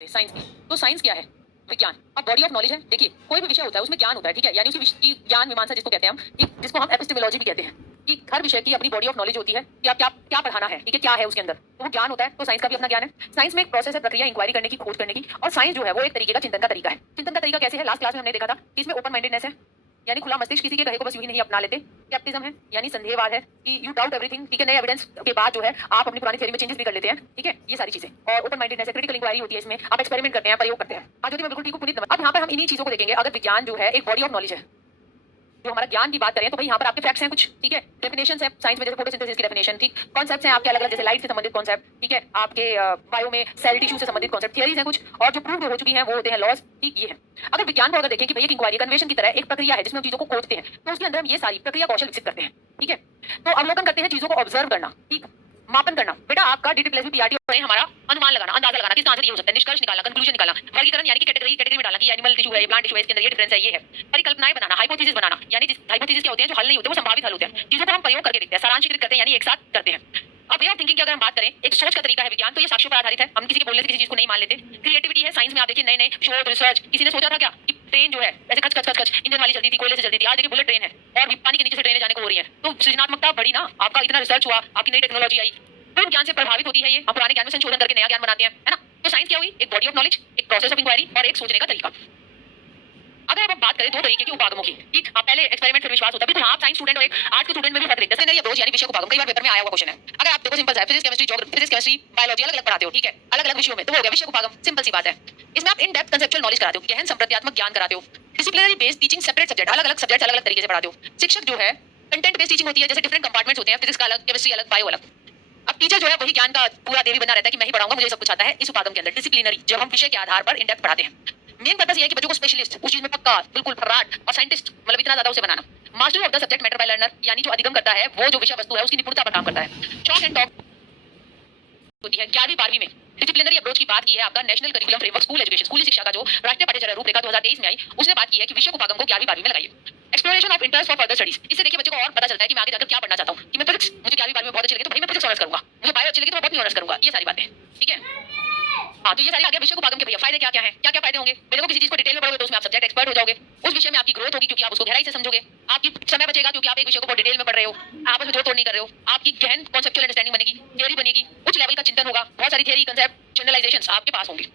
Science की। तो science क्या है? विज्ञान। अब बॉडी ऑफ नॉलेज है। देखिए कोई भी विषय होता है उसमें ज्ञान होता है, ठीक है, यानी उसकी ज्ञान मीमांसा जिसको कहते हैं हम, जिसको हम एपिस्टेमोलॉजी भी कहते हैं, कि हर विषय की अपनी बॉडी ऑफ नॉलेज होती है कि आप क्या क्या पढ़ाना है, ठीक है, क्या है उसके अंदर, तो वो ज्ञान होता है। तो साइंस का भी अपना ज्ञान है। साइंस में एक प्रोसेस है, प्रक्रिया, इंक्वायरी करने की, खोज करने की। और साइंस जो है वो एक तरीके का चिंतन का तरीका है। चिंतन का तरीका कैसे है? लास्ट क्लास में हमने देखा था कि इसमें ओपन माइंडेडनेस है, यानी खुला मस्तिष्क, किसी के कहे को बस यूं ही नहीं अपना लेते। स्केप्टिज्म है, यानी संदेहवाद है कि यू डाउट एवरीथिंग, ठीक है, नए एविडेंस के बाद जो है आप अपनी पुरानी थ्योरी में चेंजेस भी कर लेते हैं, ठीक है, ये सारी चीजें। और ओपन माइंडेडनेस है, क्रिटिकल इंक्वायरी होती है, इसमें आप एक्सपेरिमेंट करते हैं, प्रयोग करते हैं। आज मैं बिल्कुल ठीक हूं, पुनीत। अब यहाँ पर हम इन्हीं चीजों को देखेंगे। अगर विज्ञान जो है एक बॉडी ऑफ नॉलेज है, जो हमारा ज्ञान की बात करें, तो भाई यहाँ पर आपके फैक्ट्स हैं कुछ, ठीक है, डेफिनेशंस है साइंस में, जैसे फोटोसिंथेसिस की डेफिनेशन, ठीक, कॉन्सेप्ट्स हैं आपके अलग अलग, जैसे लाइट से संबंधित कॉन्सेप्ट, ठीक है, आपके बायो में सेल टिश्यू से संबंधित कॉन्सेप्ट, थियरीज हैं कुछ, और जो प्रूव हो चुकी हैं वो होते हैं लॉज, ठीक, ये है। अगर विज्ञान को अगर देखें कि भाई एक इंक्वायरी कन्वेंशन की तरह एक प्रक्रिया है जिसमें हम चीजों को खोजते हैं, तो उसके अंदर हम ये सारी प्रक्रिया कौशल विकसित करते हैं, ठीक है। तो अवलोकन करते हैं, चीजों को ऑब्जर्व करना, ठीक, मापन करना। बेटा आपका डीटी प्लस पीआरटी हमारा अनुमान लगाना, अंदाजा लगाना, किसका आंसर ये हो सकता है, निष्कर्ष निकालना, कंक्लूजन निकालना, वर्गीकरण यानी कि कैटेगरी में डालना कि एनिमल टिश्यू है, ये प्लांट टिश्यू है, इसके अंदर ये डिफरेंस है, ये है। परिकल्पनाएं बनाना, हाइपोथेसिस बनाना, यानी जिस हाइपोथेसिस क्या होते हैं जो हल नहीं होते, वो संभावित हल होते हैं, चीजों को हम प्रयोग करके देखते हैं, सारांशित करते हैं, यानी एक साथ करते हैं। अब वे ऑफ थिंकिंग की अगर हम बात करें, एक सोच का तरीका है विज्ञान, तो ये साक्ष्यों पर आधारित है, हम किसी के बोलने से किसी चीज को नहीं मान लेते। क्रिएटिविटी है, साइंस में आप देखिए नए नए शोध, रिसर्च, किसी ने सोचा था क्या कि ट्रेन जो है ऐसे खच खच खच खच इंजन वाली चलती थी, कोयले से चलती थी, आज देखिए बुलेट ट्रेन है और पानी के नीचे से ट्रेनें जाने को हो रही है। तो सृजनात्मकता बढ़ी ना, आपका इतना रिसर्च हुआ, आपकी नई टेक्नोलॉजी आई, तो ज्ञान से प्रभावित होती है ये, हम पुराने ज्ञान में संशोधन करके नया ज्ञान बनाते हैं, है ना। तो साइंस क्या हुई? एक बॉडी ऑफ नॉलेज, एक प्रोसेस ऑफ इंक्वायरी और एक सोचने का तरीका। अगर आप बात करें दो तरीके की उपागमों की, ठीक, पहले एक्सपेरिमेंट फिर विश्वास होता है, बिल्कुल आप साइंस स्टूडेंट और एक आर्ट के स्टूडेंट में भी फर्क देखते हैं। ये अप्रोच यानी विषय उपागम कई बार पेपर में आया हुआ क्वेश्चन है। अगर आप देखो सिंपल सा है, physics chemistry geography, physics chemistry biology अलग अलग पढ़ाते हो, ठीक है, अलग अलग विषयों में, तो वो हो गया विषय उपागम, सिंपल सी बात है। इसमें आप इन डेप्थ कंसेप्चुअल नॉलेज कराते हो, गहन संप्रत्यात्मक ज्ञान कराते हो। Disciplinary based teaching, separate subject, अलग अलग सब्जेक्ट अलग अलग तरीके से पढ़ाते हो। शिक्षक जो है कंटेंट बेस्ड टीचिंग होती है, जैसे डिफरेंट कंपार्टमेंट्स होते हैं, फिजिक्स का अलग, केमिस्ट्री अलग, बायो अलग। अब टीचर जो है वही ज्ञान का पूरा देवी बना रहता है कि मैं ही पढ़ाऊंगा, मुझे सब कुछ आता है। इस उपागम के अंदर डिसिप्लिनरी, जब हम विषय के आधार पर इन डेप्थ पढ़ाते हैं, मेन पर्पस ये है कि बच्चों को स्पेशलिस्ट, उस चीज में पक्का, बिल्कुल फर्राट और साइंटिस्ट, मतलब इतना ज्यादा उसे बनाना। Mastery of the subject matter by learner, यानी जो अधिगम करता है वो जो विषय वस्तु है उसकी निपुणता पर काम करता है। चॉक एंड टॉक होती है 11वीं 12वीं में। डिसिप्लिनरी अप्रोच की बात की है आपका national curriculum framework school education, स्कूली शिक्षा का जो राष्ट्रीय पाठ्यचर्या रूपरेखा 2023 में आई, उसने बात की है कि विषय उपागम को 11वीं 12वीं में लगाइए। Exploration of interest for further studies, इससे देखिए बच्चे को और पता चलता है कि मैं आगे जाकर क्या पढ़ना चाहता हूं, कि मैं फिजिक्स, मुझे 11वीं 12वीं में बहुत अच्छी लगी तो भाई मैं फिजिक्स ऑनर्स करूंगा, मुझे बायो अच्छी लगी तो मैं बॉटनी ऑनर्स करूंगा, ये सारी बातें, ठीक है। हाँ, तो ये सारे आगे विषय उपागम के भैया फायदे क्या क्या हैं, क्या क्या फायदे होंगे। पहले को किसी चीज को डिटेल में पढ़ोगे तो उसमें आप सब्जेक्ट एक्सपर्ट हो जाओगे, उस विषय में आपकी ग्रोथ होगी क्योंकि आप उसको गहराई से समझोगे, आपकी समय बचेगा क्योंकि आप एक विषय को बहुत डिटेल में पढ़ रहे हो, आपस में जोड़ तोड़ नहीं कर रहे हो, आपकी गहन कॉन्सेप्चुअल अंडरस्टैंडिंग बनेगी, थियरी बनेगी, उच्च लेवल का चिंतन होगा, बहुत सारी थियरी, कंसेप्ट, जनरलाइजेशंस आपके पास होंगे।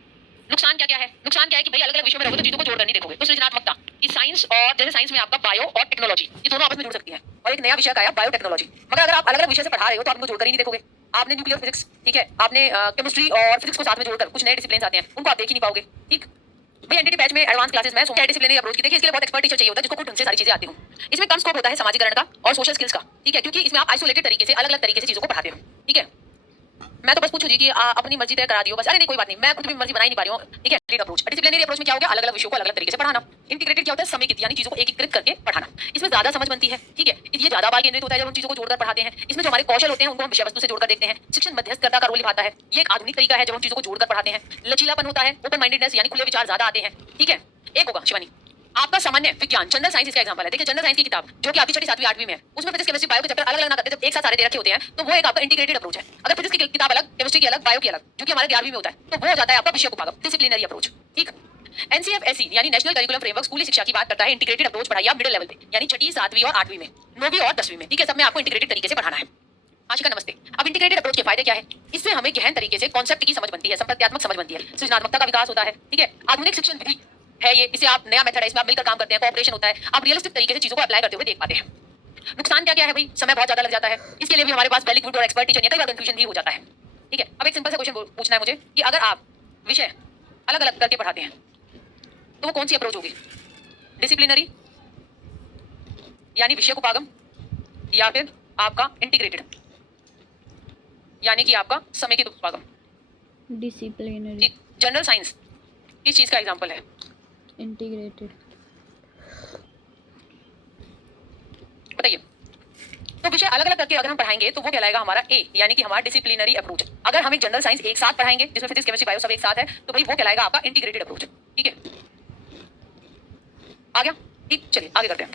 नुकसान क्या क्या है? नुकसान क्या है कि भाई अलग अलग विषयों में रहोगे तो चीजों को जोड़कर नहीं देखोगे। तो सृजनात्मकता की साइंस, और जैसे साइंस में आपका बायो और टेक्नोलॉजी, ये दोनों आपस में जुड़ सकती है, और एक नया विषय का है बायोटेक्नोलॉजी। मगर अगर आप अलग अलग विषय से पढ़ा रहे हो तो आप उनको जोड़कर ही नहीं देखोगे। आपने न्यूक्लियर फिजिक्स, ठीक है, आपने केमिस्ट्री और फिजिक्स को साथ में जोड़कर कुछ नए डिसिप्लिन आते हैं, उनको आप देख ही नहीं पाओगे, ठीक। भाई एनटीटी बैच में एडवांस क्लासेस में डिसिप्लिनरी अप्रोच की, देखिए इसके लिए बहुत एक्सपर्ट टीचर चाहिए होता है जिसको खुद ढंग से सारी चीजें आती हो। इसमें कम स्कोप होता है समाजीकरण का और सोशल स्किल्स का, ठीक है, क्योंकि इसमें आप आइसोलेटेड तरीके से अलग अलग तरीके से चीजों को पढ़ाते हो, ठीक है। मैं तो बस पूछूं जी कि अपनी मर्जी तय करा दियो बस, अरे नहीं कोई बात नहीं, मैं खुद भी मर्जी बना ही नहीं पा रही हूं, ठीक है। डिसिप्लिनरी अप्रोच, डिसिप्लिनरी अप्रोच में क्या हो गया, अलग अलग विषयों को अलग अलग तरीके से पढ़ाना। इंटीग्रेटेड क्या होता है, समेकित, यानी चीजों को एकीकृत करके पढ़ाना, इसमें ज्यादा समझ बनती है, ठीक है, ये ज्यादा बाल केंद्रित होता है जब हम चीजों को जोड़कर पढ़ाते हैं। इसमें जो हमारे कौशल होते हैं उनको हम विषय वस्तु से जोड़कर देखते हैं। शिक्षण मध्यस्थता का रोल निभाता है, ये एक आधुनिक तरीका है जब हम चीजों को जोड़कर पढ़ाते हैं। लचीलापन होता है, ओपन माइंडेडनेस यानी खुले विचार ज्यादा आते हैं, ठीक है। एक होगा शिवानी आपका सामान्य विज्ञान, जनरल साइंस इसका एग्जांपल है। देखिए जनरल साइंस की किताब जो कि आपकी 6वीं 7वीं 8वीं में है, उसमें फिजिक्स केमिस्ट्री बायो के चैप्टर अलग अलग ना करके जब एक साथ सारे दे रखे होते हैं तो वो एक आपका इंटीग्रेटेड अप्रोच है। अगर फिजिक्स की किताब अलग, केमिस्ट्री की अलग, बायो की अलग, जो कि हमारे 11वीं में होता है, तो वो हो जाता है आपका विषय उपागम, डिसिप्लिनरी अप्रोच, ठीक। एनसीएफएससी यानी नेशनल करिकुलम फ्रेमवर्क स्कूली शिक्षा की बात करता है इंटीग्रेटेड अप्रोच पढ़ाइए आप मिडिल लेवल पे, यानी 6वीं 7वीं और 8वीं में, 9वीं और 10वीं में, ठीक है, सब में आपको इंटीग्रेटेड तरीके से पढ़ाना है। आशिका नमस्ते। अब इंटीग्रेटेड अप्रोच के फायदे क्या है? इससे हमें गहन तरीके से कॉन्सेप्ट की समझ बनती है, संप्रत्यात्मक समझ बनती है, सृजनात्मकता का विकास होता है, ठीक है। आधुनिक शिक्षण विधि है ये, इसे आप नया मेथड है, इसमें आप मिलकर काम करते हैं, कोऑपरेशन होता है, आप रियलिस्टिक तरीके से चीजों को अप्लाई करते हुए देख पाते हैं। नुकसान क्या क्या है भाई? समय बहुत ज्यादा लग जाता है, इसके लिए भी हमारे पास वेरी गुड और एक्सपर्ट टीचर नहीं है, कई बार कंफ्यूजन भी हो जाता है, ठीक है। अब एक सिंपल सा क्वेश्चन पूछना है मुझे कि अगर आप विषय अलग अलग करके पढ़ाते हैं तो वो कौन सी अप्रोच होगी? डिसिप्लिनरी यानी विषय उपागम, या फिर आपका इंटीग्रेटेड यानी कि आपका समेकित उपागम? डिसिप्लिनरी। जनरल साइंस किस चीज का एग्जांपल है? इंटीग्रेटेड। बताइए। तो विषय अलग अलग करके अगर हम पढ़ाएंगे तो वो कहलाएगा हमारा ए, यानी कि हमारा डिसिप्लिनरी अप्रोच। अगर हम एक जनरल साइंस एक साथ पढ़ाएंगे जिसमें फिजिक्स केमिस्ट्री बायो सब एक साथ है, तो भाई वो कहलाएगा आपका इंटीग्रेटेड अप्रोच, ठीक है। आ गया, ठीक, चलिए आगे करते हैं।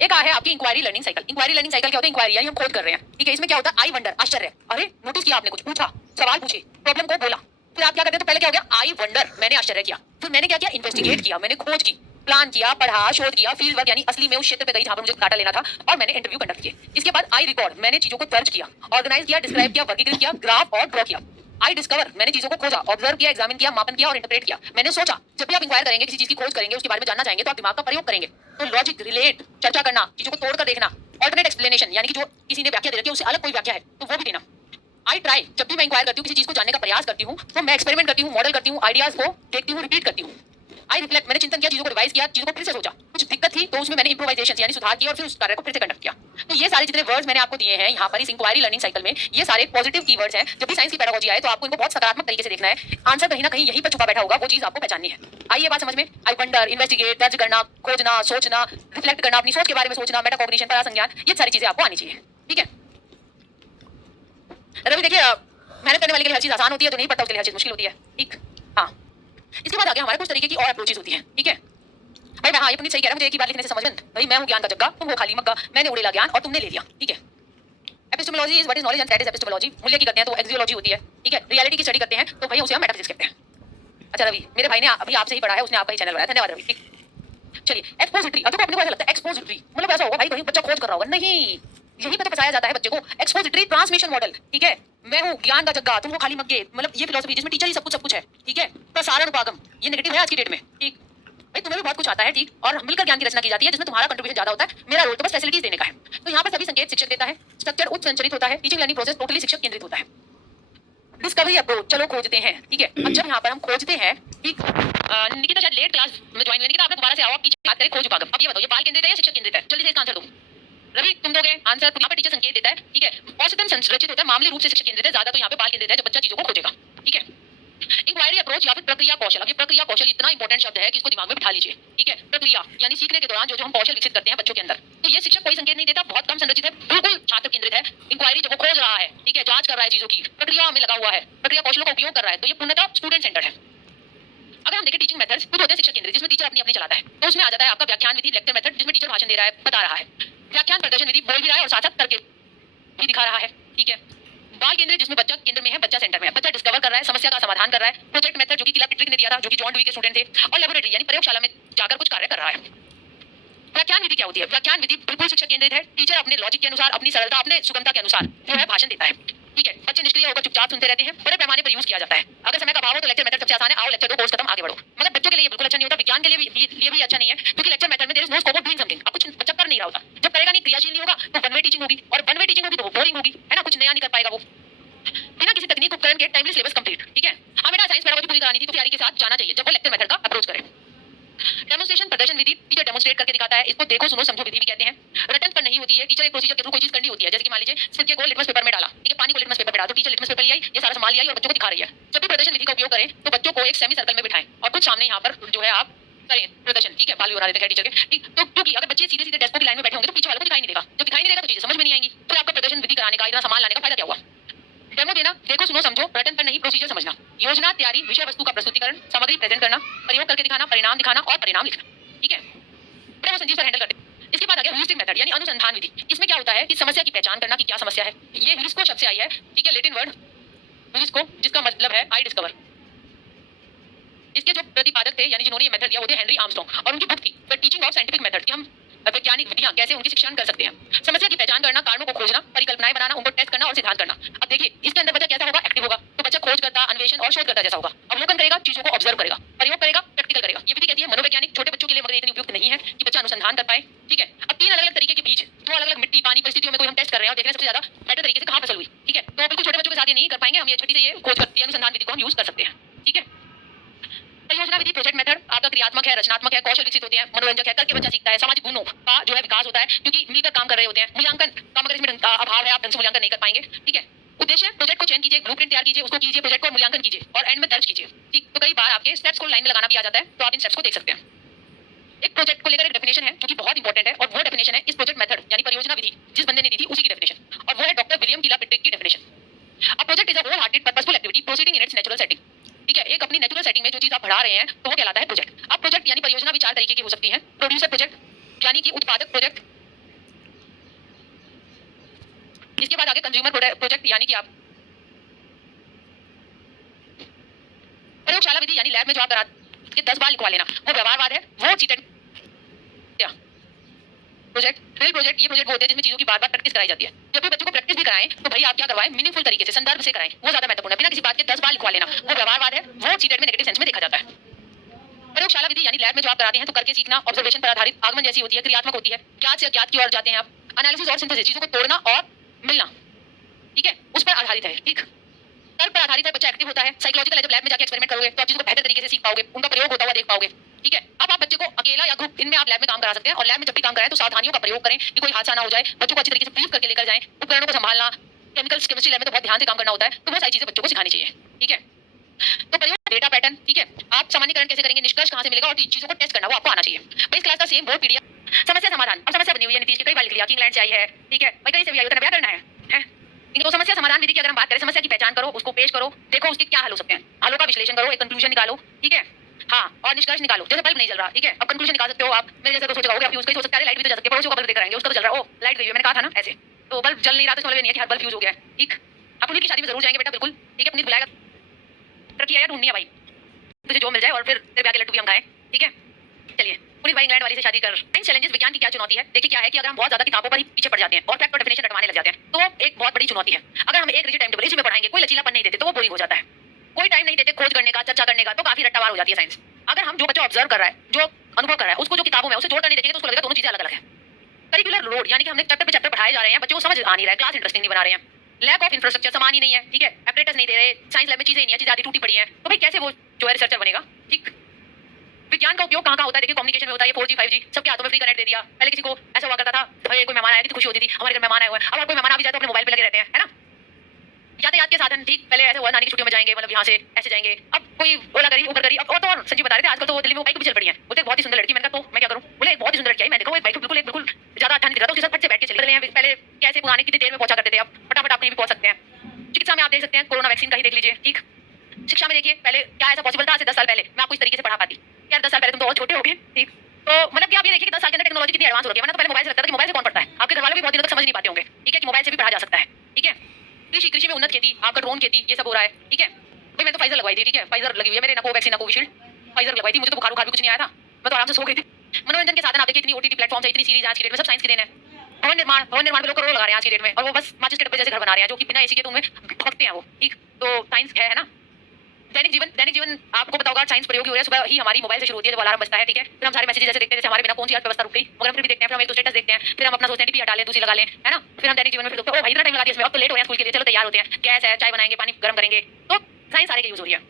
एक है आपकी inquiry learning cycle. Inquiry learning cycle क्या होता है? इंक्वायरी यानी हम खोज कर रहे हैं, ठीक है। इसमें क्या होता है? आई वंडर, आश्चर्य, अरे नोटिस किया आपने, कुछ पूछा, सवाल पूछे, प्रॉब्लम को बोला, फिर आप क्या करते हैं, तो पहले क्या हो गया, आई वंडर, मैंने आश्चर्य किया। फिर मैंने क्या किया, इन्वेस्टिगेट किया, मैंने खोज की, प्लान किया, पढ़ा, शोध किया, फील्ड वर्क यानी असली में उस क्षेत्र पे गई जहां पर मुझे डाटा लेना था, और मैंने इंटरव्यू कंडक्ट किए। इसके बाद आई रिकॉर्ड, मैंने चीजों को दर्ज किया, ऑर्गेनाइज किया, डिस्क्राइब किया, वर्गीकृत किया, ग्राफ और ड्रॉ किया। आई डिस्कवर, मैंने चीजों को खोजा, ऑब्जर्व किया, एग्जामिन किया, मापन किया और इंटरप्रेट किया। मैंने सोचा, जब भी आप इंक्वायर करेंगे, किसी चीज की खोज करेंगे, उसके बारे में जानना चाहेंगे, तो आप दिमाग का प्रयोग करेंगे। तो लॉजिक, रिलेट, चर्चा करना, चीजों को तोड़कर देखना, ऑल्टरनेट एक्सप्लेनेशन यानी कि जो किसी ने व्याख्या दे रखी है उससे अलग कोई व्याख्या है तो वो भी देना। आई ट्राई, जब भी मैं इंक्वायर करती हूँ, किसी चीज को जानने का प्रयास करती हूँ, तो मैं एक्सपेरिमेंट करती हूँ, मॉडल करती हूँ, आइडियाज को देखती हूँ, रिपीट करती हूँ। आई रिफ्लेक्ट, मैंने चिंतन किया, चीजों को रिवाइज किया, चीजों को फिर से सोचा, कुछ दिक्कत थी तो उसमें मैंने इंप्रोवाइजेशन यानी सुधार किया और फिर उस कार्य को फिर से कंडक्ट किया। तो ये सारे जितने वर्ड्स मैंने आपको दिए हैं यहाँ पर इस इंक्वायरी लर्निंग साइकिल में, ये सारे पॉजिटिव कीवर्ड्स हैं। जब भी साइंस की पेडागोजी आए तो आपको इनको बहुत सकारात्मक तरीके से देखना है। आंसर कहीं ना कहीं यहीं पर छुपा बैठा होगा, वो चीज आपको पहचाननी है। आइए बात समझ में। आई वंडर, इन्वेस्टिगेट, दर्ज करना, खोजना, सोचना, रिफ्लेक्ट करना, अपनी सोच के बारे में सोचना, मेटाकॉग्निशन, परासंज्ञान, ये सारी चीजें आपको आनी चाहिए। ठीक है रवि, देखिए मेहनत करने वाले के लिए हर चीज आसान होती है, तो नहीं पड़ता उसके लिए हर चीज मुश्किल होती है। ठीक, हाँ। इसके बाद आगे हमारे कुछ तरीके की और अप्रोचेस होती हैं। ठीक है भाई, मैं हाँ ये पुनीत सही कह रहा हूँ, मुझे एक ही बात लिखने से समझ में, भाई मैं हूँ ज्ञान का जग्गा, तुम हो खाली मग्गा, मैंने उड़ेला ज्ञान और तुमने ले लिया। ठीक है, epistemology is what is knowledge and that is epistemology. मूल्य की करते हैं तो एक्सियोलॉजी होती है। ठीक है, रियलिटी की स्टडी करते हैं तो भाई उसे हम मेटाफिजिक्स कहते हैं। अच्छा रवि, मेरे भाई ने अभी आपसे ही पढ़ा है, उसने आपका ही चैनल बनाया, धन्यवाद रवि। ठीक, चलिए एक्सपोजिटरी। अब तो अपने को ऐसा लगता है एक्सपोजिटरी मतलब ऐसा होगा भाई कहीं बच्चा खोज कर रहा होगा, नहीं, यही पे तो फंसाया जाता है बच्चे को। Expository transmission model. ठीक है, मैं हूँ ज्ञान का जग्गा, तुम हो खाली मग्गे, मतलब ये फिलॉसफी जिसमें टीचर ही सब कुछ है। ठीक है, प्रसारण उपागम, ये नेगेटिव है आज की डेट में। ठीक भाई, तुम्हें भी बहुत कुछ आता है, ठीक, और मिलकर ज्ञान की रचना की जाती है जिसमें तुम्हारा कंट्रीब्यूशन ज्यादा होता है, मेरा रोल तो बस फैसिलिटीज देने का है। तो यहाँ पर सभी संकेत शिक्षक देता है, स्ट्रक्चर उच्च संचरित होता है, टीचिंग लर्निंग प्रोसेस टोटली शिक्षक केंद्रित होता है। डिस्कवरी अप्रोच, चलो खोजते हैं। ठीक है, अब जब यहाँ पर हम खोजते हैं, ठीक, निकिता शायद लेट क्लास में ज्वाइन हुई, निकिता आपने दोबारा से आओ, आप पीछे बात करें खोज उपागम। अब ये बताओ, ये बाल केंद्रित है या शिक्षक केंद्रित है? जल्दी से इसका आंसर दो। रवि तुम दोगे आंसर, यहाँ पर टीचर संकेत देता है। ठीक है, औसतन संरचित होता है, मामूली रूप से शिक्षक केंद्रित है, ज्यादा तो यहाँ पे बाल केंद्रित है जब बच्चा चीजों को खोजेगा। ठीक है, इंक्वायरी अप्रोच या फिर प्रक्रिया कौशल। अब ये प्रक्रिया कौशल इतना इंपॉर्टेंट शब्द है कि इसको दिमाग में बिठा लीजिए। ठीक है, प्रक्रिया यानी सीखने के दौरान जो जो हम कौशल विकसित करते हैं बच्चों के अंदर, तो ये शिक्षक कोई संकेत नहीं देता, बहुत कम संरचित है, बिल्कुल छात्र केंद्रित है। इंक्वायरी जब वो खोज रहा है, ठीक है, जांच कर रहा है चीजों की, प्रक्रिया में लगा हुआ है, प्रक्रिया कौशलों का उपयोग कर रहा है, तो ये पूर्णतः स्टूडेंट सेंटर है। अगर हम देखें टीचिंग मेथड्स, कुछ होते हैं शिक्षक केंद्रित जिसमें टीचर अपनी अपनी चलाता है, तो उसमें आ जाता है आपका व्याख्यान विधि, लेक्चर मेथड, जिसमें टीचर भाषण दे रहा है, बता रहा है, व्याख्यान प्रदर्शन विधि, बोल भी रहा है और साथ साथ करके भी दिखा रहा है। ठीक है, बाल केंद्रित जिसमें बच्चा केंद्र में है, बच्चा सेंटर में है, बच्चा डिस्कवर कर रहा है, समस्या का समाधान कर रहा है, प्रोजेक्ट मेथड जो कि किला पिट्रिक ने दिया था, जो कि जॉन डुई के स्टूडेंट थे, और लेबोरेटरी यानी प्रयोगशाला में जाकर कुछ कार्य कर रहा है। व्याख्यान विधि क्या होती है? व्याख्यान विधि बिल्कुल शिक्षक केंद्रित है, टीचर अपने लॉजिक के अनुसार, अपनी सरलता, अपने सुगमता के अनुसार जो है भाषण देता है। ठीक है, बच्चे निष्क्रिय होकर चुपचाप सुनते रहते हैं, बड़े पैमाने पर यूज किया जाता है। अगर समय का अभाव हो तो लेक्चर मेथड सबसे आसान है, आओ लेक्चर दो, कोर्स खत्म, आगे बढ़ो। मगर बच्चों के लिए बिल्कुल अच्छा नहीं होता, विज्ञान के लिए भी अच्छा नहीं है, क्योंकि लेक्चर मेथड में there is no scope of doing something. अब कुछ बच्चा कर नहीं रहा होता, जब करेगा नहीं, क्रियाशील नहीं होगा, तो वन वे टीचिंग होगी, और वन वे टीचिंग होगी तो वो बोरिंग होगी, है ना, कुछ नया नहीं कर पाएगा वो, बिना किसी तकनीक उपकरण के टाइमली सिलेबस कंप्लीट। ठीक है, हाँ बेटा साइंस पेडागोजी पूरी करानी थी तो तैयारी के साथ जाना चाहिए जब वो लेक्चर मेथड का अप्रोच करें। डेमोन्स्ट्रेशन प्रदर्शन विधि, टीचर डेमोन्स्ट्रेट करके दिखाता है, इसको देखो सुनो समझो विधि भी कहते हैं। रटन पर नहीं होती है, टीचर एक प्रोसीजर के थ्रू कोई चीज करनी होती है, जैसे कि मान लीजिए सिरके को लिटमस पेपर में डाला, ठीक है, पानी को लिटमस पेपर में डाला, तो टीचर लिटमस पेपर ले आई, ये सारा सामान ले आई और बच्चों को दिखा रही है। जब भी प्रदर्शन विधि का उपयोग करें तो बच्चों को एक सेमी सर्कल में बिठाएं और कुछ सामने यहाँ पर जो है आप करें प्रदर्शन। ठीक है, बाल भी बना देते हैं टीचर के, ठीक, तो क्योंकि अगर बच्चे सीधे सीधे डेस्क की लाइन में बैठे होंगे तो पीछे वालों को दिखाई नहीं देगा, जब दिखाई नहीं देगा तो चीजें समझ में नहीं आएंगी, फिर आपका प्रदर्शन विधि कराने का, इतना सामान लाने का फायदा क्या हुआ? डेमो देना, देखो सुनो समझो, रटन पर नहीं, प्रोसीजर समझना, योजना तैयारी, विषय वस्तु का प्रस्तुतिकरण, सामग्री प्रेजेंट करना, प्रयोग करके दिखाना, परिणाम दिखाना और परिणाम लिखना। ठीक है, डेमो संजीव सर हैंडल करते हैं। इसके बाद आ गया ह्यूरिस्टिक मेथड यानी अनुसंधान विधि। इसमें क्या होता है कि समस्या की पहचान करना कि क्या समस्या है। ये ह्यूरिस्को शब्द से आई है, ठीक है, लैटिन वर्ड ह्यूरिस्को, जिसका मतलब है आई डिस्कवर। इसके जो प्रतिपादक थे यानी जिन्होंने ये मेथड दिया वो थे हेनरी आर्मस्ट्रांग, और उनकी बुक थी the teaching of scientific method, कि हम वैज्ञानिक विधियां कैसे उनकी शिक्षण कर सकते हैं। समस्या की पहचान करना, कारणों को खोजना, परिकल्पनाएं बनाना, उनको टेस्ट करना और सिद्धांत करना। अब देखिए इसके अंदर बच्चा कैसा होगा, एक्टिव होगा, तो बच्चा खोज करता, अन्वेषण और शोध करता जैसा होगा, अवलोकन करेगा, चीजों को ऑब्जर्व करेगा, प्रयोग करेगा, प्रैक्टिकल करेगा। ये विधि कहती है मनोवैज्ञानिक, छोटे बच्चों के लिए मगर इतनी उपयुक्त नहीं है कि बच्चा अनुसंधान कर पाए। ठीक है, अब तीन अलग अलग तरीके के बीज, दो अलग अलग मिट्टी पानी परिस्थितियों में कोई हम टेस्ट कर रहे हैं और देख रहे हैं सबसे ज्यादा बेटर तरीके से कहां फसल हुई। ठीक है, तो बिल्कुल छोटे बच्चों के साथ ये नहीं कर पाएंगे हम, ये छोटी से ये खोज करती है अनुसंधान विधि को हम यूज कर सकते हैं। ठीक है, परियोजना विधि, प्रोजेक्ट मेथड आपका क्रियात्मक है, रचनात्मक है, कौशल विकसित होते हैं, मनोरंजक है, करके बच्चा सीखता है, सामाजिक गुणों का जो है विकास होता है क्योंकि मिलकर काम कर रहे होते हैं। मूल्यांकन का मगर इसमें अभाव है, आप ढंग से मूल्यांकन नहीं कर पाएंगे। ठीक है, उद्देश्य, प्रोजेक्ट को चयन कीजिए, ब्लूप्रिंट तैयार कीजिए, उसको कीजिए, प्रोजेक्ट को मूल्यांकन कीजिए और एंड में दर्ज कीजिए। ठीक, तो कई बार आपके स्टेप्स को लाइन में लगाना भी आ जाता है, तो आप इन स्टेप्स को देख सकते हैं। एक प्रोजेक्ट को लेकर एक डेफिनेशन है जो कि बहुत इंपॉर्टेंट है, और वो डेफिनेशन है इस प्रोजेक्ट मेथड यानी परियोजना विधि जिस बंदे ने दी थी उसी की डेफिनेशन, और वो है डॉक्टर विलियम किला पिट्रिक की definition. A project is a whole hearted purposeful activity proceeding in its natural setting. ठीक है, एक अपनी नेचुरल सेटिंग में जो चीज आप बढ़ा रहे हैं तो वो कहलाता है प्रोजेक्ट। अब प्रोजेक्ट यानी परियोजना भी चार तरीके की हो सकती है। प्रोड्यूसर प्रोजेक्ट यानी कि उत्पादक प्रोजेक्ट, इसके बाद आगे कंज्यूमर प्रोजेक्ट यानी कि आप प्रयोगशाला विधि यानी लैब में जो आप करा के 10 बार लिखवा लेना, वो व्यवहारवाद है, वो चीटेड प्रोजेक्ट, रियल प्रोजेक्ट ये प्रोजेक्ट वो होते हैं जिसमें चीजों की बार-बार प्रैक्टिस कराई जाती है। जब भी बच्चों को प्रैक्टिस भी कराएं तो भाई आप क्या करवाएं, मीनिंगफुल तरीके से संदर्भ से कराएं, वो ज्यादा महत्वपूर्ण है। बिना किसी बात के 10 बार लिखवा लेना, वो व्यवहारवाद है, वो चीटेड में नेगेटिव सेंस में देखा जाता है। प्रयोगशाला विधि यानी लैब में जो आप कराते हैं तो करके सीखना, ऑब्जर्वेशन पर आधारित आगमन जैसी होती है, क्रियात्मक होती है, ज्ञात से अज्ञात की ओर जाते हैं आप, एनालिसिस और सिंथेसिस, चीजों को तोड़ना और मिलना, ठीक है, उस पर आधारित है। ठीक, तर्क पर आधारित है, बच्चा एक्टिव होता है, साइकोलॉजिकल है, जब लैब में जाके एक्सपेरिमेंट करोगे तो आप चीजों को बेहतर तरीके से सीख पाओगे, उनका प्रयोग होता हुआ देख पाओगे। ठीक है, अब आप बच्चे को अकेला या ग्रुप इनमें आप लैब में काम करा सकते हैं, और लैब में जब भी काम कराएं तो सावधानियों का प्रयोग करें कि कोई हादसा ना हो जाए, बच्चों को अच्छी तरीके से ब्रीफ करके लेकर जाएं, उपकरणों को संभालना, केमिकल्स केमिस्ट्री लैब में तो बहुत ध्यान से काम करना होता है, तो वो सारी चीजें बच्चों को सिखानी चाहिए। ठीक है, तो प्रयोग डेटा पैटर्न, ठीक है, आप सामान्यकरण कैसे करेंगे, निष्कर्ष कहां से मिलेगा, और चीजों को टेस्ट करना वो आपको आना चाहिए। बेस क्लास का सेम बोर्ड पीडीएफ समस्या समाधान, अब समस्या बनी हुई है, नीतीश के कई बार लिख लिया कि इंग्लैंड से आई है, ठीक है, भाई कहीं से भी आई, उतना नया करना है। इनको समस्या समाधान विधि की अगर हम बात करें, समस्या की पहचान करो, उसको पेश करो, देखो उसके क्या हल हो सकते हैं, हलों का विश्लेषण करो, एक कंक्लूजन निकालो, ठीक है, हाँ, और निष्कर्ष निकालो। जैसे बल्ब नहीं चल रहा, ठीक है, अब कंक्लूजन निकाल सकते हो आप, मेरे जैसे तो सोचेगा होगा फ्यूज कहीं हो सकता है, लाइट भी तो जा सकती है, पड़ोसियों का बल्ब देकर आएंगे, उसका तो चल रहा है, ओ लाइट गई है, मैंने कहा था ना ऐसे, तो बल्ब जल नहीं रहा तो मतलब नहीं है कि हर बल्ब फ्यूज हो गया है। ठीक, आप उन्हीं की शादी में जरूर जाएंगे बेटा, बिल्कुल, ठीक है, अपनी बुलाएगा, तरक्की आया ढूंढनी है भाई, तुझे जो मिल जाए, और फिर तेरे ब्याह के लड्डू भी हम खाएं। ठीक है, चलिए, पुनीत भाई इंग्लैंड वाली से शादी कर। साइंस चैलेंजेस, विज्ञान की क्या चुनौती है, देखिए क्या है कि अगर हम बहुत ज्यादा किताबों पर ही पीछे पड़ जाते हैं और फैक्ट और डेफिनेशन रटवाने लग जाते हैं तो एक बहुत बड़ी चुनौती है। अगर हम एक रिजिड टाइम टेबल इसमें पढ़ाएंगे, कोई लचीलापन नहीं देते तो वो बोरिंग हो जाता है, कोई टाइम नहीं देते खोज करने का, चर्चा करने का, तो काफी रट्टावार हो जाती है साइंस। अगर हम जो बच्चा ऑब्जर्व कर रहा है, जो अनुभव कर रहा है, उसको जो किताबों में उसे जोड़कर नहीं देखेंगे तो उसको लगेगा दोनों चीजें अलग अलग है। करिकुलर लोड यानी कि हमने चैप्टर पे चैप्टर पढ़ाए जा रहे हैं, बच्चों को समझ आ नहीं रहा है, क्लास इंटरेस्टिंग नहीं बना रहे हैं, लैक ऑफ इंफ्रास्ट्रक्चर, सामान ही नहीं है, ठीक है, एपरेटस नहीं दे रहे, साइंस लैब में चीजें नहीं है, चीजें आधी टूटी पड़ी है, तो भाई कैसे वो जो है रिसर्चर बनेगा। ठीक, विज्ञान का उपयोग कहाँ होता है, देखिए कम्युनिकेशन में होता है, ये 4G 5G सबके हाथों में फ्री कनेक्ट दे दिया। पहले किसी को ऐसा हुआ करता था, भाई कोई मेहमान आया कितनी खुशी होती थी, हमारे घर मेहमान आए हुए हैं, अब कोई मेहमान आ भी जाए तो अपने मोबाइल पे लगे रहते हैं, है ना, यातायात के साधन, ठीक, पहले ऐसे हुआ नानी की छुट्टियों में जाएंगे, मतलब यहाँ से ऐसे जाएंगे, अब कोई ओला करी, उबर करी, अब और तो और संजीव बता रहे थे आजकल तो दिल्ली में बाइक भी चल पड़ी है, वो तो एक बहुत ही सुंदर लड़की, मैंने कहा तो मैं क्या करूँ, बोले एक बहुत ही सुंदर लड़की आई, मैंने देखा वो एक बाइक बिल्कुल ज्यादा अच्छा नहीं दिख रहा था, उसके साथ फट से बैठ के चले हैं, पहले कैसे पुराने कितनी देर में पहुंचा करते थे, अब फटाफट आप कहीं भी पहुंच सकते हैं। चिकित्सा में आप देख सकते हैं, कोरोना वैक्सीन का ही देख लीजिए। ठीक, शिक्षा में देखिए पहले क्या ऐसा पॉसिबल था, आज से 10 साल पहले मैं आपको इस तरीके से पढ़ा पाती, यार 10 साल पहले तुम तो और छोटे हो गए। ठीक, तो मतलब कि आप ये देखिए कि 10 साल के अंदर टेक्नोलॉजी कितनी एडवांस हो रही है, वरना तो पहले मोबाइल से लगता था कि मोबाइल से कौन पढ़ता है, आपके घर वाले भी बहुत दिनों तक समझ नहीं पाते होंगे, ठीक है, कि मोबाइल से भी पढ़ा जा सकता है। ठीक है, कृषि में उन्नत खेती, आपका ड्रोन खेती, ये सब हो रहा है। ठीक है, भाई मैं तो फाइजर लगवाई थी, ठीक है, फाइजर लगी हुई है मेरे, ना कोवैक्सीन ना कोविशील्ड, फाइजर लगवाई थी, मुझे तो बुखार भी कुछ नहीं आया था, मैं तो आराम से सो गई थी। मनोरंजन के साधन आप देखिए, इतनी ओटीटी प्लेटफॉर्म है, इतनी सीरीज आज की डेट में, सब साइंस की देन है। भवन निर्माण पे लोग करोड़ लगा रहे हैं आज की डेट में, और वो बस माचिस के डब्बे जैसे घर बना रहे हैं, जो कि बिना एसी के तो उनमें भगते हैं वो। ठीक, तो साइंस है ना। दैनिक जीवन आपको पता होगा साइंस प्रयोग हो रहा है, सुबह ही हमारी मोबाइल से शुरू होती है, जब अलार्म बजता है, ठीक है, फिर हम सारे मैसेज जैसे देखते हैं, जैसे हमारे बिना कौन सी आज व्यवस्था रुक गई, मगर हम फिर भी देखते हैं, फिर हम एक तो स्टेटस देखते हैं, फिर हम अपना सोचते हैं टीवी हटा लें, दूसरी लगा लें, है ना, फिर हम दैनिक जीवन में फिर ओ भाई इतना टाइम लगा दिया इसमें, अब तो लेट हो रहे हैं स्कूल के लिए, चलो तैयार होते हैं, गैस है, चाय बनाएंगे, पानी गर्म करेंगे, तो साइंस सारे के यूज हो रही है।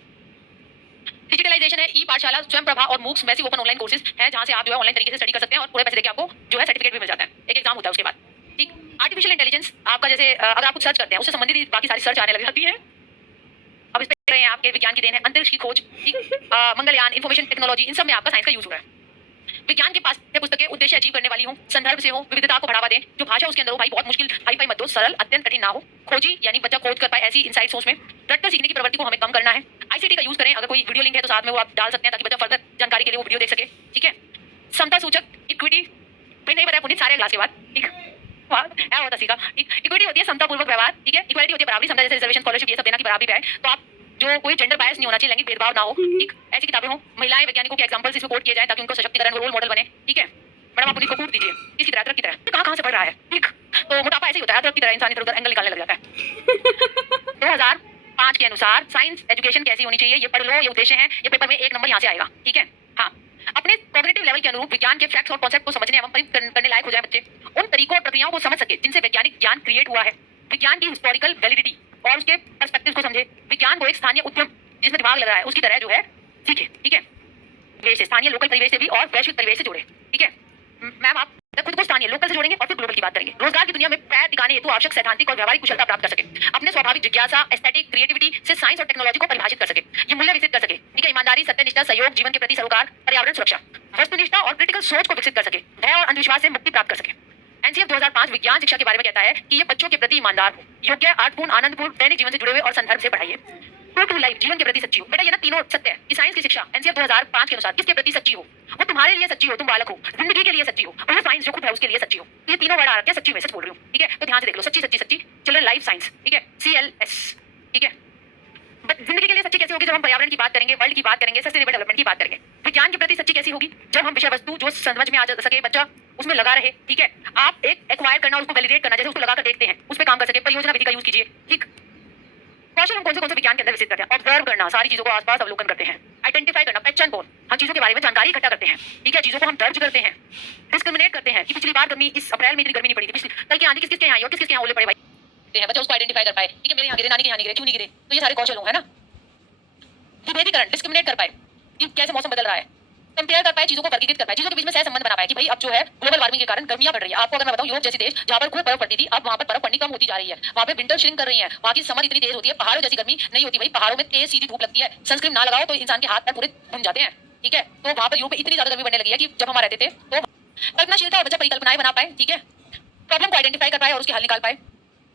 डिजिटलाइजेशन है, ई पाठशाला, स्वयं प्रभा और MOOCs massive open online courses है, जहां से आप जो है ऑनलाइन तरीके से स्टडी कर सकते हैं और पूरे पैसे देके आपको जो है सर्टिफिकेट भी मिल जाता है, एक एग्जाम होता है उसके बाद। ठीक, आर्टिफिशियल इंटेलिजेंस आपका जैसे अगर आप कुछ सर्च करते हैं उससे संबंधित बाकी सारी सर्च आने लग जाती है, अब इस पे रहे हैं आपके विज्ञान की देन है, अंतरिक्ष की खोज, ठीक, मंगलयान, इंफॉर्मेशन टेक्नोलॉजी, इन सब में आपका साइंस का यूज हो रहा है। विज्ञान के पास पुस्तकें उद्देश्य अचीव करने वाली हो, संदर्भ से हो, विविधता को बढ़ावा दें, जो भाषा उसके अंदर हो, भाई बहुत मुश्किल हाई फाई मत दो, सरल अत्यंत कठिन ना हो, खोजी यानी बच्चा खोज कर पाए ऐसी इनसाइट सोच में, रटकर सीखने की प्रवृत्ति को हमें कम करना है। आईसीटी का यूज करें, अगर कोई वीडियो लिंक है तो साथ में वो आप डाल सकते हैं ताकि बच्चा फर्दर जानकारी के लिए वो वीडियो देख सके। ठीक है, समता सूचक, इक्विटी, भाई नहीं बताया पुनीत सारे क्लास के बाद, ठीक, क्या होता सीखा। इक्विटी होती है समतापूर्वक व्यवहार, ठीक है, इक्वालिटी होती है बराबरी, समता जैसे रिजर्वेशन स्कॉलरशिप ये सब देना की बराबरी पे है, तो आप जो कोई जेंडर बायस नहीं होना चाहिए, लैंगिक भेदभाव ना हो, ठीक, ऐसी किताबें हो, महिलाएं वैज्ञानिकों के एग्जांपल्स इसमें कोट किए जाएं ताकि उनको सशक्तिकरण रोल मॉडल बने। ठीक है, मैडम आप उन्हीं को कूट दीजिए, किसी तरह अदरक की तरह, कहाँ से पढ़ रहा है। ठीक, तो मोटापा ऐसे ही होता है, अदरक की तरह इंसान इधर उधर एंगल निकालने लग जाता है। 2005 के अनुसार साइंस एजुकेशन कैसी होनी चाहिए, ये पढ़ लो, ये उद्देश्य है, ये पेपर में 1 नंबर यहाँ से आएगा। ठीक है, हाँ, अपने कॉग्निटिव लेवल के अनुरूप विज्ञान के फैक्ट्स और कॉन्सेप्ट को समझने एवं परिचित करने लायक हो जाए बच्चे, उन तरीकों और प्रक्रियाओं को समझ सके जिनसे वैज्ञानिक ज्ञान क्रिएट हुआ है, विज्ञान की हिस्टोरिकल वैलिडिटी और उसके पर्सपेक्टिव को समझे, विज्ञान को एक स्थानीय उद्यम जिसमें दिमाग लग रहा है उसकी तरह जो है सीखे। ठीक है, देश से, स्थानीय लोकल परिवेश से भी और वैश्विक परिवेश से जोड़े। ठीक है मैम, आप खुद को स्थानीय लोकल से जोड़ेंगे और फिर ग्लोबल की बात करेंगे, रोजगार की दुनिया में पैर टिकाने हेतु आवश्यक सैद्धांतिक और व्यवहारिक कुशलता प्राप्त कर सके, अपने स्वाभाविक जिज्ञासा, एस्थेटिक, क्रिएटिविटी से साइंस और टेक्नोलॉजी को परिभाषित कर सके, ये मूल्य विकसित कर सके। ठीक है, ईमानदारी, सत्यनिष्ठा, सहयोग, जीवन के प्रति सरोकार, पर्यावरण सुरक्षा, वस्तुनिष्ठा और क्रिटिकल सोच को विकसित कर सके, भय और अंधविश्वास से मुक्ति प्राप्त कर सके। एनसीएफ 2005 विज्ञान शिक्षा के बारे में कहता है कि ये बच्चों के प्रति ईमानदार हो, योग्य, अर्थपूर्ण, आनंदपूर्ण, दैनिक जीवन से जुड़े हुए और संदर्भ से पढ़ाइए, ट्रू टू लाइफ, जीवन के प्रति सच्ची हो। बेटा ये ना तीनों सत्य है कि साइंस की शिक्षा एनसीएफ 2005 के अनुसार किसके प्रति सच्ची हो, वो तुम्हारे लिए सच्ची हो, तुम बालक हो, जिंदगी के लिए सच्ची हो, और वो साइंस जो खुद है उसके लिए सच्ची हो। ये तीनों वर्ड आ रखे हैं, सच्ची में सच बोल रही हूँ। ठीक है, तो ध्यान से देख लो, सच्ची सच्ची सच्ची, चिल्ड्रन लाइफ साइंस। ठीक है, CLS। ठीक है, जिंदगी के लिए सच्ची कैसी होगी जब हम पर्यावरण की बात करेंगे, वर्ल्ड की बात करेंगे, सस्टेनेबल डेवलपमेंट की बात करेंगे। विज्ञान के प्रति सच्ची कैसी होगी जब हम विषय वस्तु जो समझ में आ सके बच्चा उसमें लगा रहे, ठीक है। आप एक एक्वायर करना, उसको वैलिडेट करना, जैसे उसको लगाकर देखते हैं, उस पर काम कर सके, परियोजना विधि का यूज कीजिए, ठीक। कौशल हम कौन से विज्ञान के अंदर विकसित करते हैं? ऑब्जर्व करना, सारी चीजों को आसपास अवलोकन करते हैं। आइडेंटिफाई करना, पहचान बोल, हम चीजों के बारे में जानकारी इकट्ठा करते हैं, ठीक है। चीजों को हम दर्ज करते हैं। डिस्क्रिमिनेट करते हैं कि पिछली बार गर्मी, इस अप्रैल में इतनी गर्मी नहीं पड़ी थी, पिछली कल की आंधी किस किसके यहाँ आई और किस किसके यहाँ ओले पड़े भाई है, बच्चा उसको आइडेंटिफाई कर पाए, ठीक है। मेरे यहाँ गिरे, नानी के यहाँ नहीं गिरे, क्यों नहीं गिरे, तो ये सारे कौशल हो, है ना। विभेदीकरण, डिस्क्रिमिनेट कर पाए कि कैसे मौसम बदल रहा है। कंपेयर कर पाए, चीजों को वर्गीकृत कर पाए, चीजों के बीच में सह संबंध बना पाए कि भाई अब जो है ग्लोबल वार्मिंग के कारण गर्मियां बढ़ रही है। आपको अगर मैं बताऊं, यूरोप जैसे देश जहां पर खूब बर्फ पड़ती थी, अब वहां पर बर्फ पड़नी कम होती जा रही है, वहां पे विंटर श्रिंक कर रही है, वहां की समर इतनी तेज होती है, पहाड़ों जैसी गर्मी नहीं होती भाई। पहाड़ों में तेज सीधी धूप लगती है, सनस्क्रीन ना लगाओ तो इंसान के हाथ पैर पूरे भुन जाते हैं, ठीक है। तो वहां पर यूरोप में इतनी ज्यादा गर्मी बढ़ने लगी है कि जब हम रहते थे तो कल्पनाशीलता और बच्चा परिकल्पनाएं बना पाए, ठीक है। प्रॉब्लम को आइडेंटिफाई कर पाए और उसके हल निकाल पाए,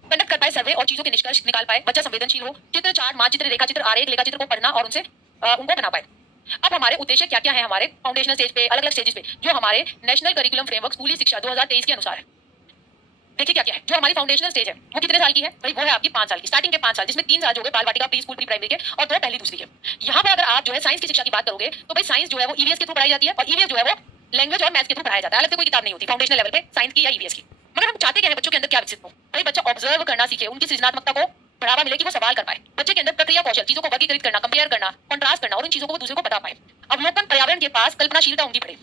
कंडक्ट कर पाए सर्वे और चीजों के निष्कर्ष निकाल पाए, बच्चा संवेदनशील हो, चित्र, चार्ट, मानचित्र, रेखाचित्र, आरेख, लेखाचित्र को पढ़ना और उनसे उनको बना पाए। अब हमारे उद्देश्य क्या क्या है हमारे फाउंडेशनल स्टेज पे, अलग अलग स्टेजेस पे, जो हमारे नेशनल करिकुलम फ्रेमवर्क स्कूली शिक्षा 2023 के अनुसार है। देखिए क्या क्या है। जो हमारी फाउंडेशनल स्टेज है वो कितने साल की है भाई? वो है आपकी 5 साल की, स्टार्टिंग के 5 साल, जिसमें 3 साल जो है बाल वाटिका, प्री स्कूल, प्री प्राइमरी के, और 2 पहली दूसरी के। यहाँ पर अगर आप जो है साइंस की शिक्षा की बात करोगे तो भाई साइंस जो है वो ईवीएस के थ्रू पढ़ाई जाती है, और ईवीएस जो है वो लैंग्वेज और मैथ्स के थ्रू पढ़ाया जाता है। अलग से कोई किताब नहीं होती फाउंडेशनल लेवल पे साइंस की या ईवीएस की। मगर हम चाहते क्या है बच्चों के अंदर क्या विकसित हो भाई? बच्चा ऑब्जर्व करना सीखे, उनकी सृजनात्मकता को बढ़ावा मिले कि वो सवाल कर पाए, बच्चे के अंदर प्रक्रिया कौशल, चीजों को वर्गीकृत करना, कंपेयर करना, कंट्रास्ट करना और उन चीजों को वो दूसरे को बता पाए। अवलोकन, पर्यावरण के पास कल्पनाशीलता उनकी बढ़े।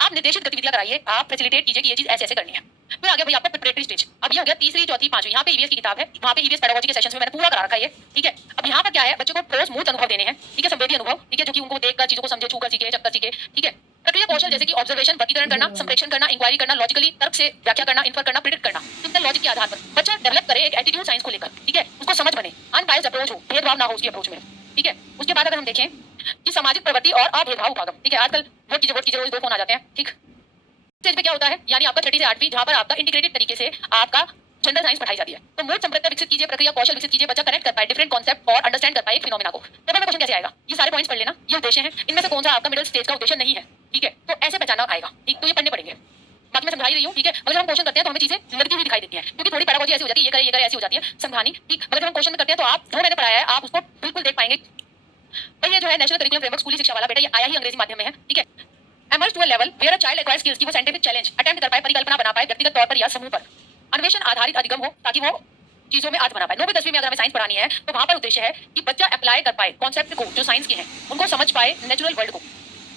आप निर्देशित गतिविधियां कराइए, आप फैसिलिटेट कीजिए कि ये चीज ऐसे ऐसे करनी है। फिर आगे भाई आपका प्रिपरेटरी स्टेज, अब ये हो गया तीसरी, चौथी, पांचवी। यहाँ पे ईवीएस की किताब है, वहाँ पे ईवीएस पेडागोजी के सेशंस में मैंने पूरा करा रखा है, ठीक है। अब यहाँ पर क्या है, बच्चे को ठोस मूर्त अनुभव देने हैं, ठीक है, संवेदी अनुभव, ठीक है, जो कि उनको देखकर चीजों को समझे, छूकर सीखे, चखकर सीखे, ठीक है। प्रक्रिया कौशल जैसे कि ऑब्जर्वेशन, वर्गीकरण करना, संप्रेषण करना, इंक्वायरी करना, लॉजिकली तर्क से व्याख्या करना, इन्फर करना, प्रिडिक्ट करना, सिंपल लॉजिक के आधार पर बच्चा डेवलप करे एक एटीट्यूड साइंस को लेकर, ठीक है। उसको समझ बने, अनबायस्ड अप्रोच हो, भेदभाव ना हो उसकी अप्रोच में, ठीक है। उसके बाद अगर हम देखें कि सामाजिक प्रवृत्ति और अभेदभाव उपागम, ठीक है। आजकल वोट कीजिए रोज 2 फोन आ जाते हैं, ठीक। स्टेज पे क्या होता है, यानी आपका 6ठी से 8वीं, जहां पर आपका इंटीग्रेटेड तरीके से आपका जनरल साइंस पढ़ाई जाती है। तो मूल संप्रज्ञा विकसित कीजिए, प्रक्रिया कौशल विकसित कीजिए, बच्चा कनेक्ट कर पाए डिफरेंट कॉन्सेप्ट और अंडरस्टैंड कर पाए एक फिनोमेना को। पेपर में क्वेश्चन कैसे आएगा, ये सारे पॉइंट्स पढ़ लेना, ये उद्देश्य है। इनमें से कौन सा आपका मिडिल स्टेज का उद्देश्य नहीं है, ठीक है, तो ऐसे पहचानना आएगा, ठीक। तो ये पढ़ने पड़ेंगे, बाकी मैं समझा ही रही हूँ, ठीक है। मगर जब हम क्वेश्चन करते हैं तो हमें चीजें लड़की हुई दिखाई देती है, क्योंकि थोड़ी पैडागोजी ऐसी हो जाती है, ये करे ऐसी हो जाती है समझानी, ठीक। मगर जब हम क्वेश्चन करते हैं तो आप जो मैंने पढ़ाया है आप उसको बिल्कुल देख पाएंगे। तो ये जो है नेशनल करिकुलम फ्रेमवर्क स्कूली शिक्षा वाला, बेटा ये आया ही अंग्रेजी माध्यम में है, ठीक है। Emerge to a level where a child acquires skills की वो साइंटिफिक चैलेंज अटेम्प्ट कर पाए, परिकल्पना बना पाए, व्यक्तिगत तौर पर या समूह पर, अन्वेषण आधारित अधिगम हो, ताकि वो चीजों में अर्थ बना पाए। 9वीं 10वीं में अगर हमें साइंस पढ़ानी है तो वहां पर उद्देश्य है कि बच्चा अप्लाई कर पाए कॉन्सेप्ट को जो साइंस के हैं, उनको समझ पाए, नेचुरल वर्ल्ड को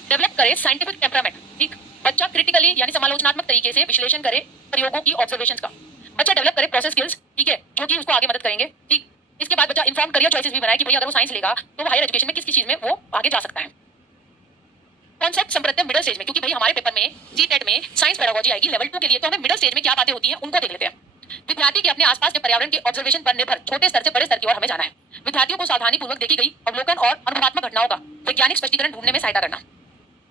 डेवलप करे, साइंटिफिक टेम्परामेंट, ठीक। बच्चा क्रिटिकली यानी समालोचनात्मक तरीके से विश्लेषण करे प्रयोगों की, ऑब्जर्वेशंस का। बच्चा डेवलप करे प्रोसेस स्किल्स, ठीक है, जो कि उसको आगे मदद करेंगे, ठीक। इसके बाद बच्चा इन्फॉर्म करियर चॉइसेस भी बनाए कि भाई अगर वो साइंस लेगा तो वो हायर एजुकेशन में किस चीज में वो आगे जा सकता है। कॉन्सेप्ट संप्रज्ञा मिडिल स्टेज में, क्योंकि भाई हमारे पेपर में जीटेट में साइंस पेडागोजी आएगी लेवल 2 के लिए, तो हमें मिडिल स्टेज में क्या बातें होती हैं उनको देख लेते हैं। विद्यार्थी के अपने आसपास के पर्यावरण के ऑब्जर्वेशन पर निर्भर छोटे स्तर से बड़े स्तर की ओर हमें जाना है। विद्यार्थियों को सावधानी पूर्वक देखी गई अवलोकन और अनुभवात्मक घटनाओं का वैज्ञानिक स्पष्टीकरण ढूंढने में सहायता करना।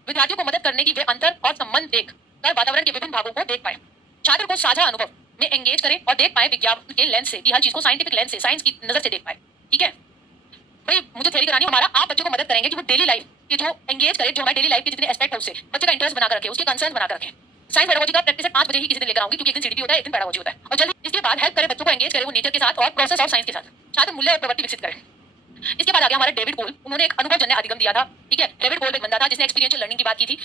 विद्यार्थियों को मदद करने की वे अंतर और संबंध देख कर वातावरण के विभिन्न भागों को देख पाए। छात्र को साझा अनुभव में एंगेज करें और देख पाए विज्ञान के लेंस से, कि हर चीज को साइंटिफिक लेंस से, साइंस की नजर से देख पाए, ठीक है। भाई मुझे थ्योरी करानी हमारा, आप बच्चों को मदद करेंगे कि वो डेली लाइफ के जो एंगेज करे, जो हमारे डेली लाइफ के जितने एस्पेक्ट है उससे बच्चे का इंटरेस्ट बनाकर रखे, उसके कंसर्न बनाकर रखे। साइंस पेडागोजी का प्रैक्टिस 5 बजे ही किसी दिन लेकर आऊंगी, क्योंकि एक दिन सीडीपी होता है, एक दिन पेडागोजी होता है। और जल्दी इसके बाद हेल्प करे बच्चों को एंगेज करे वो नेचर के साथ और प्रोसेस ऑफ साइंस के साथ, छात्र मूल्य और प्रवृत्ति विकसित करें। इसके बाद आ गया हमारा डेविड कोल, उन्होंने एक अनुभवजन्य अधिगम दिया था, ठीक है। डेविड कोल एक बंदा था जिसने एक्सपीरियंशियल लर्निंग की बात की थी,